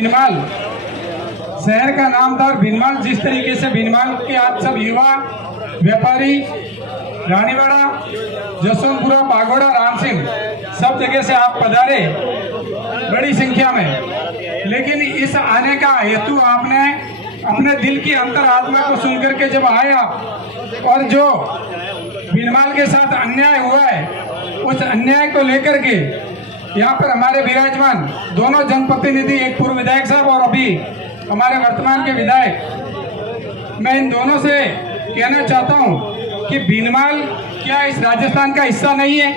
भीनमाल शहर का नाम था और भीनमाल जिस तरीके से भीनमाल के आज सब युवा व्यापारी रानीवाड़ा, जसवंतपुरा, बागोड़ा, राम सिंह सब जगह से आप पधारे बड़ी संख्या में। लेकिन इस आने का हेतु आपने अपने दिल की अंतरात्मा को सुनकर के जब आए आप और जो भीनमाल के साथ अन्याय हुआ है उस अन्याय को लेकर के यहाँ पर हमारे विराजमान दोनों जनप्रतिनिधि, एक पूर्व विधायक साहब और अभी हमारे वर्तमान के विधायक, मैं इन दोनों से कहना चाहता हूँ कि भीनमाल क्या इस राजस्थान का हिस्सा नहीं है?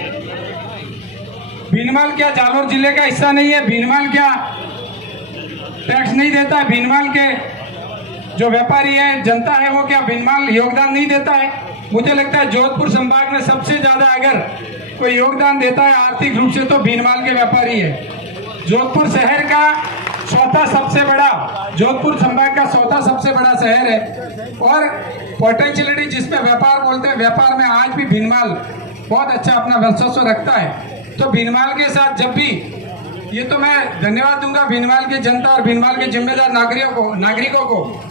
भीनमाल क्या जालोर जिले का हिस्सा नहीं है? भीनमाल क्या टैक्स नहीं देता है? भीनमाल के जो व्यापारी है, जनता है, वो क्या भीनमाल योगदान नहीं देता है? मुझे लगता है जोधपुर संभाग में सबसे ज्यादा अगर कोई योगदान देता है आर्थिक रूप से तो भीनमाल के व्यापारी है। जोधपुर शहर का चौथा सबसे बड़ा, जोधपुर संभाग का चौथा सबसे बड़ा शहर है और पोटेंशियलिटी जिसमें व्यापार बोलते हैं, व्यापार में आज भी भीनमाल बहुत अच्छा अपना वर्चस्व रखता है। तो भीनमाल के साथ जब भी, ये तो मैं धन्यवाद दूंगा भीनमाल की जनता और भीनमाल के जिम्मेदार नागरिकों को।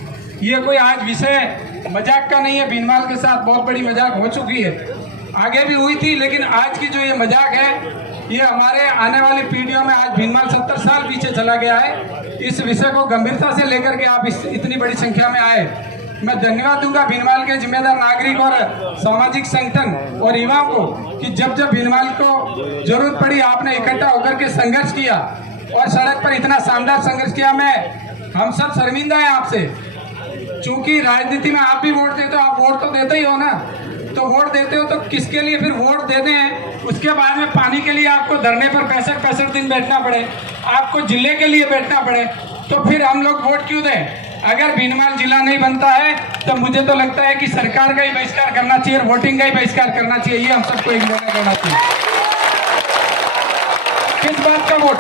ये कोई आज विषय मजाक का नहीं है, भीनमाल के साथ बहुत बड़ी मजाक हो चुकी है, आगे भी हुई थी, लेकिन आज की जो ये मजाक है ये हमारे आने वाली पीढ़ियों में, आज भीनमाल 70 साल पीछे चला गया है। इस विषय को गंभीरता से लेकर के आप इतनी बड़ी संख्या में आए, मैं धन्यवाद दूंगा भीनमाल के जिम्मेदार नागरिक और सामाजिक संगठन और युवाओं को कि जब जब भीनमाल को जरूरत पड़ी आपने इकट्ठा होकर के संघर्ष किया और सड़क पर इतना शानदार संघर्ष किया। हम सब शर्मिंदा है आपसे, चूंकि राजनीति में आप भी वोट देते हो, आप वोट तो देते ही हो ना, तो वोट देते हो तो किसके लिए फिर वोट देते हैं? उसके बाद में पानी के लिए आपको धरने पर 65 दिन बैठना पड़े, आपको जिले के लिए बैठना पड़े, तो फिर हम लोग वोट क्यों दें? अगर भीनमाल जिला नहीं बनता है तो मुझे तो लगता है कि सरकार का ही बहिष्कार करना चाहिए और वोटिंग का ही बहिष्कार करना चाहिए। ये हम सबको एक निर्णय करना चाहिए। किस बात का वोट?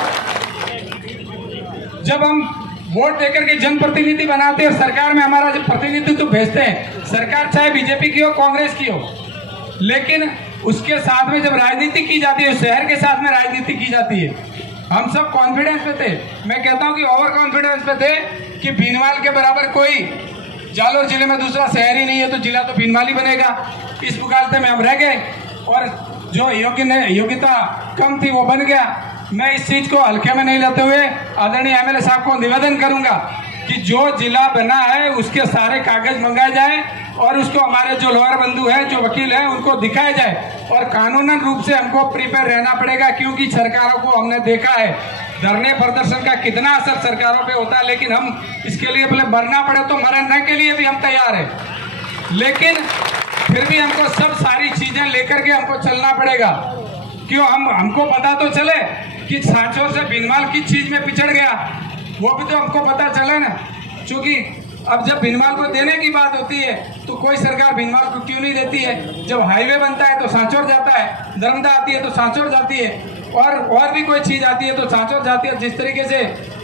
जब हम वोट देकर के जनप्रतिनिधि बनाते हैं, सरकार में हमारा जो प्रतिनिधित्व भेजते हैं, सरकार चाहे बीजेपी की हो, कांग्रेस की हो, लेकिन उसके साथ में जब राजनीति की जाती है, शहर के साथ में राजनीति की जाती है, हम सब कॉन्फिडेंस पे थे, मैं कहता हूं कि ओवर कॉन्फिडेंस पे थे कि भीनमाल के बराबर कोई जालोर जिले में दूसरा शहर ही नहीं है, तो जिला तो भीनमाल ही बनेगा। इस मुकाबले में हम रह गए और जो योग्यता कम थी वो बन गया। मैं इस चीज को हल्के में नहीं लेते हुए आदरणीय एमएलए साहब को निवेदन करूंगा कि जो जिला बना है उसके सारे कागज मंगाए जाए और उसको हमारे जो लॉयर बंधु है, जो वकील है, उनको दिखाया जाए और कानूनन रूप से हमको प्रिपेयर रहना पड़ेगा, क्योंकि सरकारों को हमने देखा है धरने प्रदर्शन का कितना असर सरकारों पे होता है, लेकिन हम इसके लिए भले मरना पड़े तो मरने के लिए भी हम तैयार हैं, लेकिन फिर भी हमको सब सारी चीजें लेकर के हमको चलना पड़ेगा। क्यों? हमको पता तो चले कि सांचौर से भीनमाल किस चीज में पिछड़ गया, वो भी तो हमको पता चला ना। क्योंकि अब जब भीनमाल को देने की बात होती है तो कोई सरकार भीनमाल को क्यों नहीं देती है? जब हाईवे बनता है तो सांचौर जाता है, नर्मदा आती है तो सांचौर जाती है, और भी कोई चीज आती है तो सांचौर जाती है। जिस तरीके से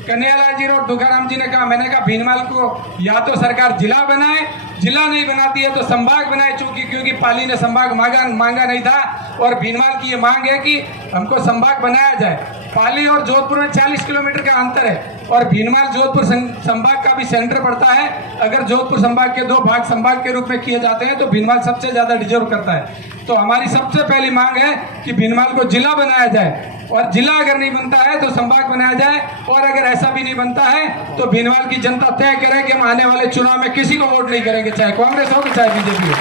कन्हैयालाल जी और तुकाराम जी ने कहा, मैंने कहा भीनमाल को या तो सरकार जिला बनाए, जिला नहीं बनाती है तो संभाग बनाए, क्योंकि पाली ने संभाग मांगा नहीं था और भीनमाल की ये मांग है कि हमको संभाग बनाया जाए। पाली और जोधपुर में 40 किलोमीटर का अंतर है और भीनमाल जोधपुर संभाग का भी सेंटर पड़ता है। अगर जोधपुर संभाग के 2 भाग संभाग के रूप में किए जाते हैं तो भीनमाल सबसे ज्यादा डिजर्व करता है। तो हमारी सबसे पहली मांग है कि भीनमाल को जिला बनाया जाए और जिला अगर नहीं बनता है तो संभाग बनाया जाए, और अगर ऐसा भी नहीं बनता है तो भीनमाल की जनता तय करे कि हम आने वाले चुनाव में किसी को वोट नहीं करेंगे, चाहे कांग्रेस हो चाहे बीजेपी हो।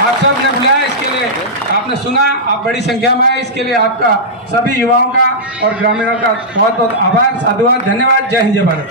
आप सब ने बुलाया, इसके लिए आपने सुना, आप बड़ी संख्या में आए, इसके लिए आपका सभी युवाओं का और ग्रामीणों का बहुत बहुत आभार, साधुवाद, धन्यवाद। जय हिंद, जय भारत।